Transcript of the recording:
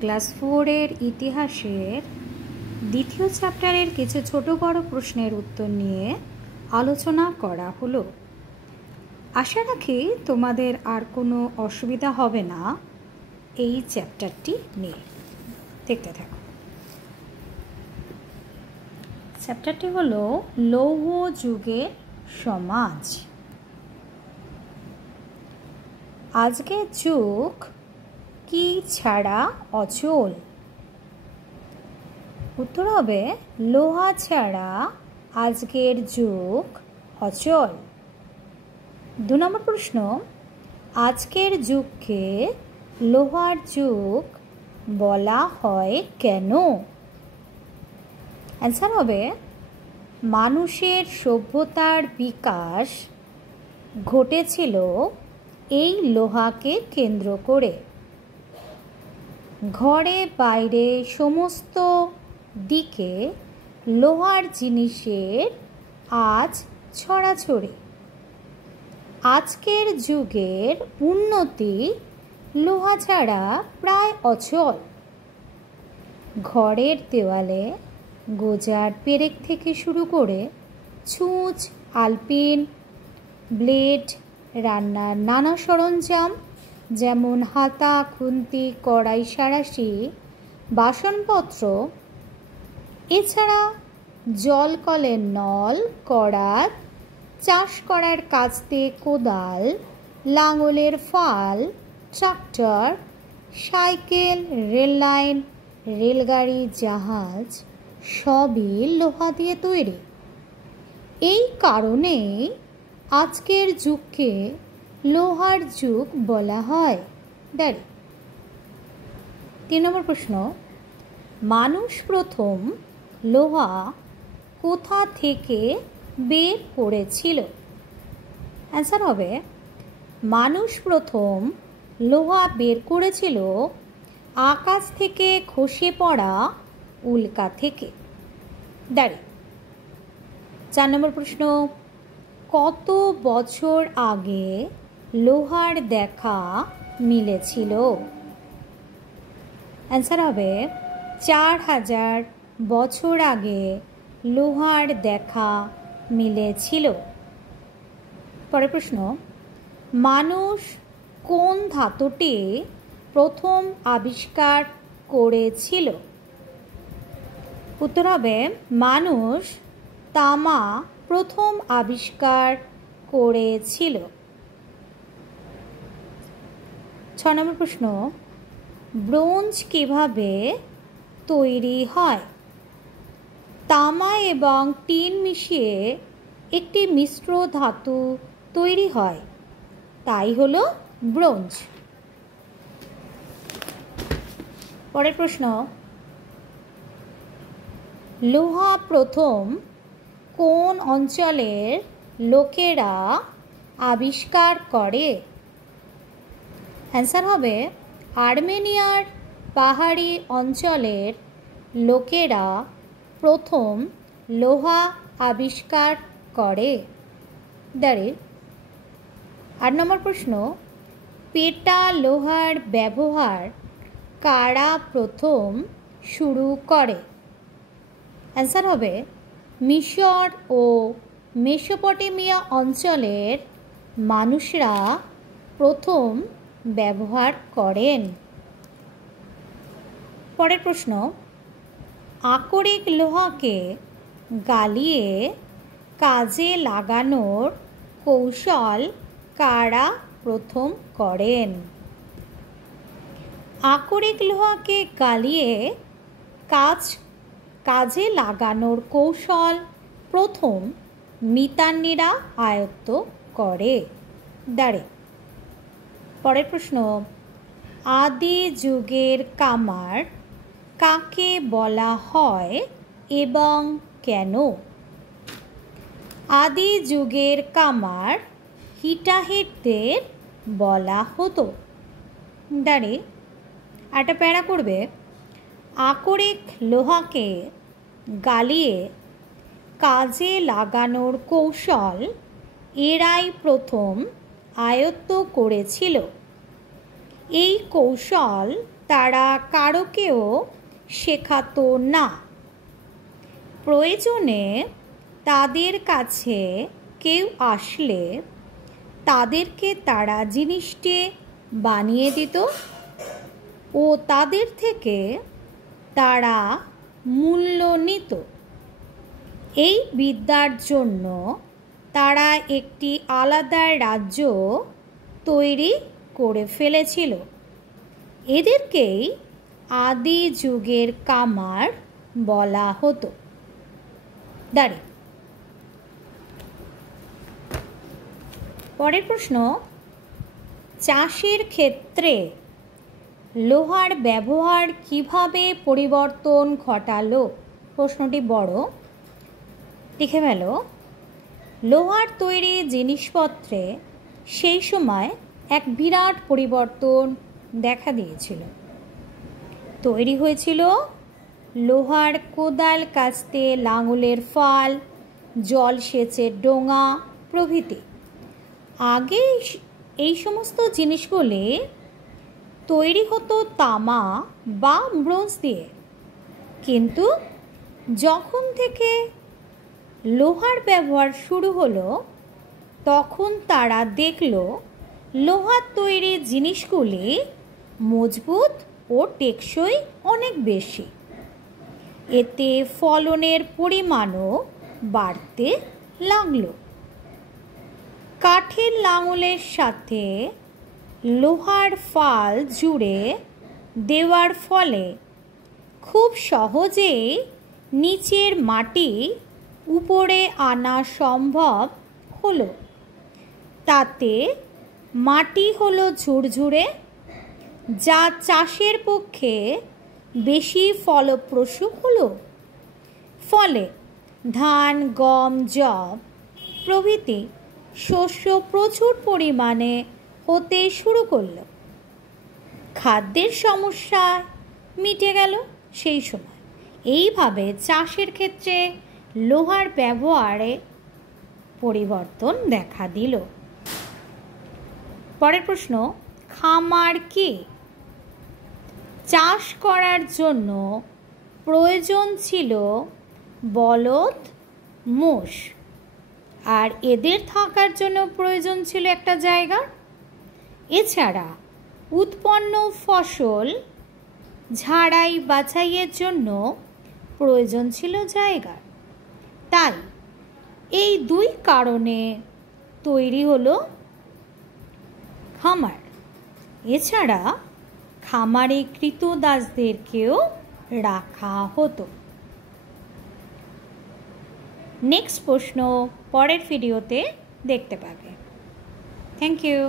Class 4-এর ইতিহাসের দ্বিতীয় চ্যাপ্টারের কিছু ছোট বড় প্রশ্নের উত্তর নিয়ে আলোচনা করা হলো। আশা রাখি তোমাদের আর কোনো অসুবিধা হবে না এই চ্যাপ্টারটি নিয়ে। দেখতে থাকো। চ্যাপ্টারটি হলো লৌহ যুগের সমাজ। আজকের যুগ কি ছাড়া অচল? উত্তর হবে লোহা ছাড়া আজকের যুগ অচল। 2 নম্বর প্রশ্ন, আজকের যুগকে লোহার যুগ বলা হয় কেন? অ্যান্সার হবে মানুষের সভ্যতার বিকাশ ঘটেছিল এই লোহাকে কেন্দ্র করে। ঘরে বাইরে সমস্ত দিকে লোহার জিনিসের আজ ছড়াছড়ি। আজকের যুগের উন্নতি লোহা ছাড়া প্রায় অচল। ঘরের দেওয়ালে গোজার পেরেক থেকে শুরু করে ছুঁচ, আলপিন, ব্লেড, রান্নার নানা সরঞ্জাম যেমন হাতা, খুন্তি, কড়াই, সাঁড়াশি, বাসনপত্র, এছাড়া জল কলের নল, করাত, চাষ করার কাস্তে, কোদাল, লাঙলের ফাল, ট্রাক্টর, সাইকেল, রেললাইন, রেলগাড়ি, জাহাজ সবই লোহা দিয়ে তৈরি। এই কারণেই আজকের যুগকে লোহার যুগ বলা হয়। 3 নম্বর প্রশ্ন, মানুষ প্রথম লোহা কোথা থেকে বের করেছিল? অ্যান্সার হবে মানুষ প্রথম লোহা বের করেছিল আকাশ থেকে খসে পড়া উল্কা থেকে। 4 নম্বর প্রশ্ন, কত বছর আগে লোহার দেখা মিলেছিল? অ্যান্সার হবে 4000 বছর আগে লোহার দেখা মিলেছিল। পরের প্রশ্ন, মানুষ কোন ধাতুটি প্রথম আবিষ্কার করেছিল? উত্তর হবে মানুষ তামা প্রথম আবিষ্কার করেছিল। 6 নম্বর প্রশ্ন, ব্রোঞ্জ কিভাবে তৈরি হয়? তামা এবং টিন মিশিয়ে একটি মিশ্র ধাতু তৈরি হয়, তাই হলো ব্রোঞ্জ। পরের প্রশ্ন, লোহা প্রথম কোন অঞ্চলের লোকেরা আবিষ্কার করে? অ্যান্সার হবে আর্মেনিয়ার পাহাড়ি অঞ্চলের লোকেরা প্রথম লোহা আবিষ্কার করে। 8 নম্বর প্রশ্ন, পেটা লোহার ব্যবহার কারা প্রথম শুরু করে? অ্যান্সার হবে মিশর ও মেসোপটেমিয়া অঞ্চলের মানুষরা প্রথম ব্যবহার করেন। পরের প্রশ্ন, আকরিক লোহাকে গালিয়ে কাজে লাগানোর কৌশল কারা প্রথম করেন? আকরিক লোহাকে গালিয়ে কাজে লাগানোর কৌশল প্রথম মিতান্নিরা আয়ত্ত করে। পরের প্রশ্ন, আদি যুগের কামার কাকে বলা হয় এবং কেন? আদি যুগের কামার হিটাহিটদের বলা হতো। একটা প্যারা করবে, আকরিক লোহাকে গালিয়ে কাজে লাগানোর কৌশল এরাই প্রথম আয়ত্ত করেছিল। এই কৌশল তারা কারোকেও শেখাতো না। প্রয়োজনে তাদের কাছে কেউ আসলে তাদেরকে তারা জিনিসটি বানিয়ে দিত ও তাদের থেকে তারা মূল্য নিত। এই বিদ্যার জন্য তারা একটি আলাদা রাজ্য তৈরি করে ফেলেছিল। এদেরকেই আদি যুগের কামার বলা হতো। দাঁড়ি। পরের প্রশ্ন, চাষের ক্ষেত্রে লোহার ব্যবহার কিভাবে পরিবর্তন ঘটালো? প্রশ্নটি বড়, লিখে ফেলো। লোহার তৈরি জিনিসপত্রে সেই সময় এক বিরাট পরিবর্তন দেখা দিয়েছিল। তৈরি হয়েছিল লোহার কোদাল কাস্তে, লাঙলের ফাল, জলসেচের ডোঙা প্রভৃতি। আগে এই সমস্ত জিনিসগুলি তৈরি হতো তামা বা ব্রোঞ্জ দিয়ে, কিন্তু যখন থেকে লোহার ব্যবহার শুরু হলো তখন তারা দেখল লোহার তৈরি জিনিসগুলি মজবুত ও টেকসই অনেক বেশি। এতে ফলনের পরিমাণও বাড়তে লাগলো। কাঠের লাঙলের সাথে লোহার ফাল জুড়ে দেওয়ার ফলে খুব সহজেই নিচের মাটি উপরে আনা সম্ভব হলো। তাতে মাটি হলো ঝুরঝুরে, যা চাষের পক্ষে বেশি ফলপ্রসূ হলো। ফলে ধান, গম, যব প্রভৃতি শস্য প্রচুর পরিমাণে হতে শুরু করলো। খাদ্যের সমস্যা মিটে গেল সেই সময়। এইভাবে চাষের ক্ষেত্রে লোহার ব্যবহারে পরিবর্তন দেখা দিল। পরের প্রশ্ন, খামার কি? চাষ করার জন্য প্রয়োজন ছিল বলদ, মোষ, আর এদের থাকার জন্য প্রয়োজন ছিল একটা জায়গা। এছাড়া উৎপন্ন ফসল ঝাড়াই বাছাইয়ের জন্য প্রয়োজন ছিল জায়গা। তাই এই দুই কারণে তৈরি হলো খামার। এছাড়া খামারে কৃতদাসদেরকেও রাখা হতো। নেক্সট প্রশ্ন পরের ভিডিওতে দেখতে পাবে। Thank you.